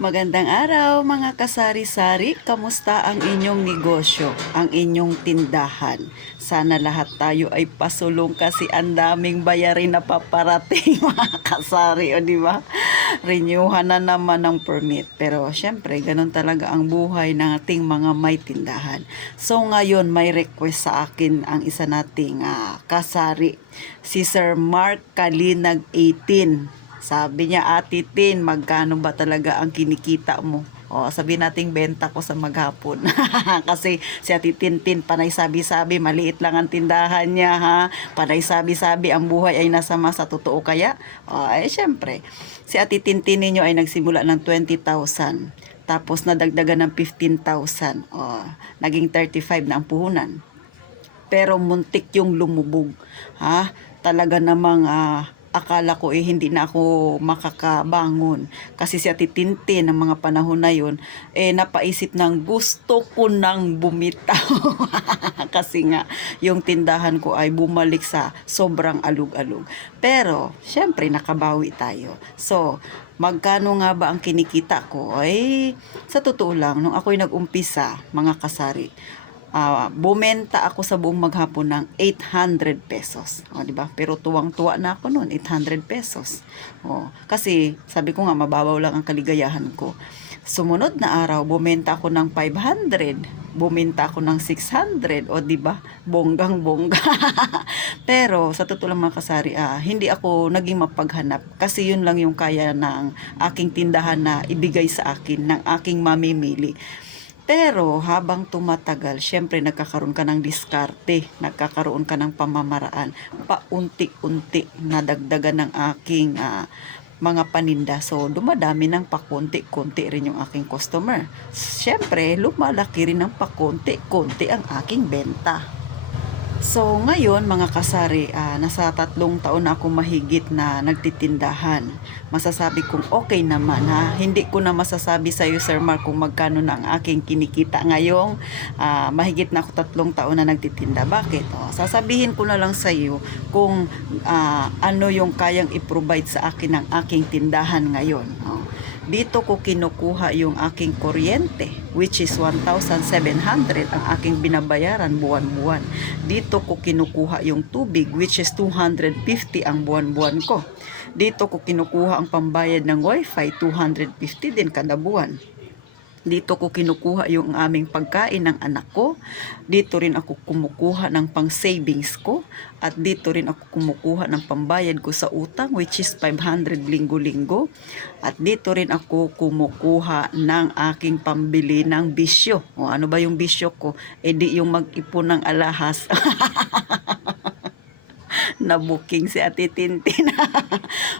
Magandang araw mga kasari-sari, kamusta ang inyong negosyo, ang inyong tindahan? Sana lahat tayo ay pasulong kasi ang daming bayarin na paparating mga kasari, o di ba? Renewhan na naman ng permit. Pero syempre, ganun talaga ang buhay ng ating mga may tindahan. So ngayon may request sa akin ang isa nating kasari, si Sir Mark Kalinag 18. Sabi niya, Ate Tin, magkano ba talaga ang kinikita mo? O, sabi nating benta ko sa maghapon. Kasi si Ate Tintin, panay sabi-sabi, maliit lang ang tindahan niya, ha? Panay sabi-sabi, ang buhay ay nasama sa totoo kaya? O, syempre, si Ate Tintin ninyo ay nagsimula ng 20,000. Tapos nadagdagan ng 15,000. O, naging 35 na ang puhunan. Pero muntik yung lumubog, ha? Talaga namang akala ko hindi na ako makakabangon kasi si Ate Tintin ng mga panahon na yun napaisip ng gusto ko nang bumitaw. Kasi nga yung tindahan ko ay bumalik sa sobrang alug-alug, pero syempre nakabawi tayo. So magkano nga ba ang kinikita ko? Ay sa totoo lang, nung ako'y nag-umpisa mga kasari, bumenta ako sa buong maghapon ng 800 pesos. O, di ba? Pero tuwang-tuwa na ako noon, 800 pesos. O, kasi sabi ko nga mababaw lang ang kaligayahan ko. Sumunod na araw, bumenta ako ng 500, bumenta ako ng 600, o di ba? Bonggang-bongga. Pero sa totoo lang mga kasari, hindi ako naging mapaghanap kasi yun lang yung kaya ng aking tindahan na ibigay sa akin ng aking mamimili. Pero habang tumatagal, syempre nagkakaroon ka ng diskarte, nagkakaroon ka ng pamamaraan, paunti-unti nadagdagan ng aking mga paninda. So dumadami ng pakunti-kunti rin yung aking customer. Syempre lumalaki rin ng pakunti-kunti ang aking benta. So ngayon mga kasari, nasa 3 taon na ako mahigit na nagtitindahan. Masasabi kong okay naman, ha. Hindi ko na masasabi sa iyo Sir Mark kung magkano na ang aking kinikita ngayong mahigit na ako 3 taon na nagtitinda. Bakit? Sasabihin ko na lang sa iyo kung ano yung kayang i-provide sa akin ng aking tindahan ngayon. Dito ko kinukuha yung aking kuryente, which is 1,700 ang aking binabayaran buwan-buwan. Dito ko kinukuha yung tubig, which is 250 ang buwan-buwan ko. Dito ko kinukuha ang pambayad ng wifi, 250 din kada buwan. Dito ko kinukuha yung aming pagkain ng anak ko. Dito rin ako kumukuha ng pang savings ko. At dito rin ako kumukuha ng pambayad ko sa utang, which is 500 linggo-linggo. At dito rin ako kumukuha ng aking pambili ng bisyo. O ano ba yung bisyo ko? Di yung mag-ipon ng alahas. Na booking si Ate Tintin.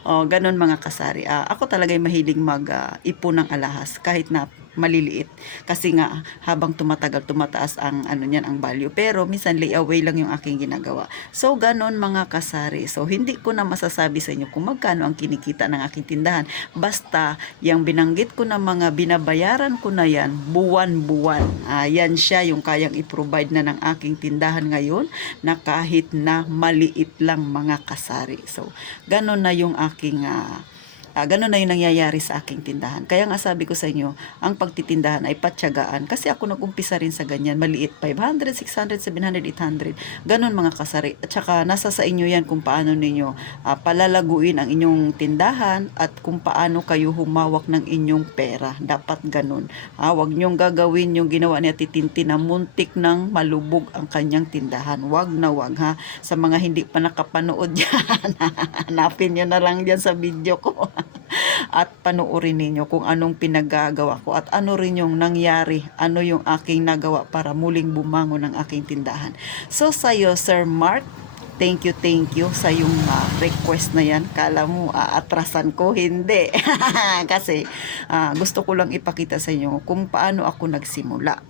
Ganun mga kasari. Ako talaga ay mahilig mag-ipon ng alahas kahit na maliliit. Kasi nga habang tumataas ang niyan, ang value. Pero minsan layaway lang yung aking ginagawa. So ganun mga kasari. So hindi ko na masasabi sa inyo kung magkano ang kinikita ng aking tindahan. Basta yung binanggit ko na mga binabayaran ko na yan buwan-buwan. Yan siya yung kayang i-provide na ng aking tindahan ngayon na kahit na maliit lang mga kasari. So ganun na yung aking ganun na yung nangyayari sa aking tindahan. Kaya nga sabi ko sa inyo, ang pagtitindahan ay patyagaan. Kasi ako nag-umpisa rin sa ganyan. Maliit, 500, 600, 700, 800. Ganun mga kasari. At saka nasa sa inyo yan kung paano ninyo palalaguin ang inyong tindahan at kung paano kayo humawak ng inyong pera. Dapat ganun. Huwag nyong gagawin yung ginawa ni Ate Tintin na muntik nang malubog ang kanyang tindahan. Wag na wag, ha. Sa mga hindi pa nakapanood yan, hanapin nyo na lang dyan sa video ko. At panoorin ninyo kung anong pinagagawa ko at ano rin yung nangyari, ano yung aking nagawa para muling bumangon ang aking tindahan. So sa'yo Sir Mark, thank you sa yung request na yan. Kala mo aatrasan ko, hindi. Kasi gusto ko lang ipakita sa inyo kung paano ako nagsimula.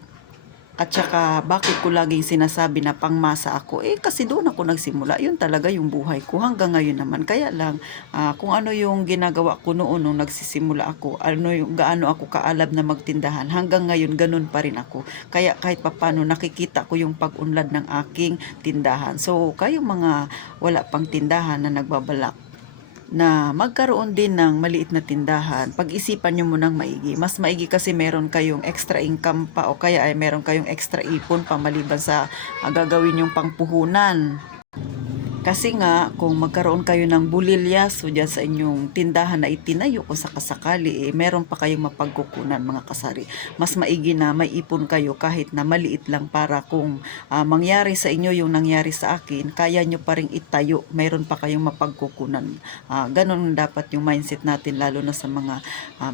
At saka, bakit ko laging sinasabi na pangmasa ako? Kasi doon ako nagsimula. Yun talaga yung buhay ko. Hanggang ngayon naman. Kaya lang, kung ano yung ginagawa ko noon nung nagsisimula ako, gaano ako kaalab na magtindahan, hanggang ngayon, ganun pa rin ako. Kaya kahit papano, nakikita ko yung pag-unlad ng aking tindahan. So, kayong mga wala pang tindahan na nagbabalak na magkaroon din ng maliit na tindahan, pag-isipan nyo munang maigi. Mas maigi kasi meron kayong extra income pa o kaya ay meron kayong extra ipon pa maliban sa gagawin yung pangpuhunan. Kasi nga, kung magkaroon kayo ng bulilyaso dyan sa inyong tindahan na itinayo kung sakasakali, meron pa kayong mapagkukunan mga kasari. Mas maigi na may ipon kayo kahit na maliit lang para kung mangyari sa inyo yung nangyari sa akin, kaya nyo pa rin itayo, meron pa kayong mapagkukunan. Ganon dapat yung mindset natin lalo na sa mga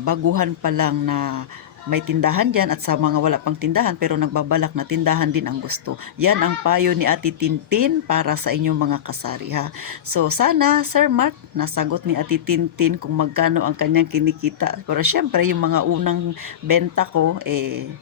baguhan pa lang na may tindahan dyan at sa mga wala pang tindahan pero nagbabalak na tindahan din ang gusto. Yan ang payo ni Ate Tintin para sa inyong mga kasari ha. So sana Sir Mark nasagot ni Ate Tintin kung magkano ang kanyang kinikita. Pero syempre yung mga unang benta ko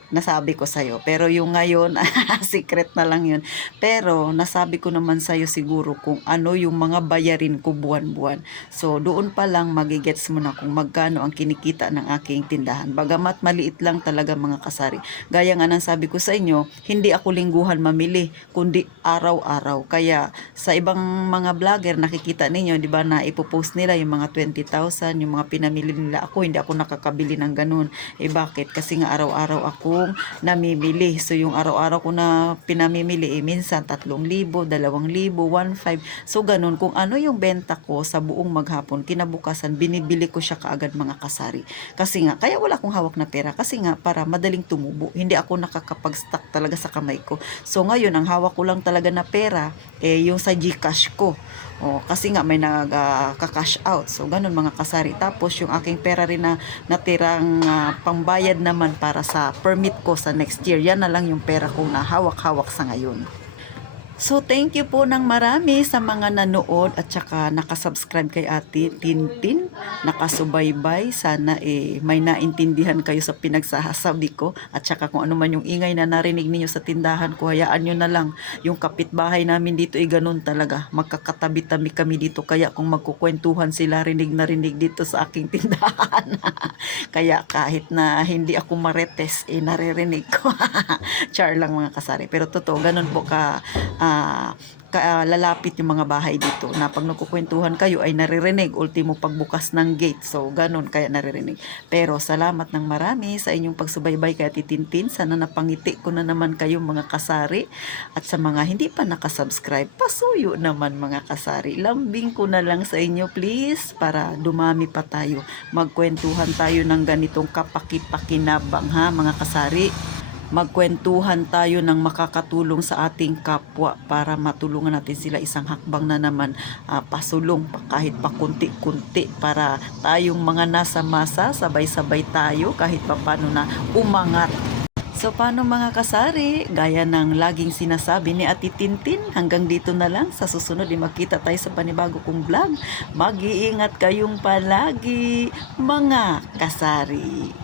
nasabi ko sa'yo. Pero yung ngayon secret na lang yun. Pero nasabi ko naman sa'yo siguro kung ano yung mga bayarin ko buwan-buwan. So doon pa lang magigets mo na kung magkano ang kinikita ng aking tindahan. Bagamat maliit lang talaga mga kasari. Gaya nga ng sabi ko sa inyo, hindi ako lingguhan mamili, kundi araw-araw. Kaya sa ibang mga vlogger nakikita ninyo, di ba, na ipopost nila yung mga 20,000, yung mga pinamili nila. Ako, hindi ako nakakabili ng ganun. Bakit? Kasi nga araw-araw akong namimili. So yung araw-araw ko na pinamimili, minsan 3,000, 2,000, 1,500. So ganun, kung ano yung benta ko sa buong maghapon, kinabukasan, binibili ko siya kaagad mga kasari. Kasi nga, kaya wala akong hawak na pera. Kasi nga, para madaling tumubo. Hindi ako nakakapag-stock talaga sa kamay ko. So, ngayon, ang hawak ko lang talaga na pera, yung sa GCash ko. Kasi nga, may nagka-cash out. So, ganun mga kasari. Tapos, yung aking pera rin na natirang pambayad naman para sa permit ko sa next year. Yan na lang yung pera ko na hawak-hawak sa ngayon. So, thank you po ng marami sa mga nanood at saka nakasubscribe kay Ate Tintin, nakasubaybay. Sana may naintindihan kayo sa pinagsasabi ko at saka kung ano man yung ingay na narinig niyo sa tindahan ko, hayaan nyo na lang. Yung kapitbahay namin dito ganun talaga. Magkakatabi-tabi kami dito kaya kung magkukwentuhan sila, rinig na rinig dito sa aking tindahan. Kaya kahit na hindi ako marites, naririnig ko. Char lang mga kasari. Pero totoo, ganun po lalapit yung mga bahay dito na pag nagkukwentuhan kayo ay naririnig ultimo pagbukas ng gate. So ganun kaya naririnig. Pero salamat ng marami sa inyong pagsubaybay kay Ate Tintin. Sana napangiti ko na naman kayo mga kasari. At sa mga hindi pa nakasubscribe, pasuyo naman mga kasari. Lambing ko na lang sa inyo please para dumami pa tayo. Magkwentuhan tayo ng ganitong kapaki-pakinabang ha mga kasari. Magkwentuhan tayo ng makakatulong sa ating kapwa para matulungan natin sila isang hakbang na naman pasulong kahit pa kunti-kunti para tayong mga nasa masa sabay-sabay tayo kahit pa paano na umangat. So paano mga kasari, gaya ng laging sinasabi ni Ate Tintin, hanggang dito na lang. Sa susunod magkita tayo sa panibago kong vlog. Mag-iingat kayong palagi mga kasari.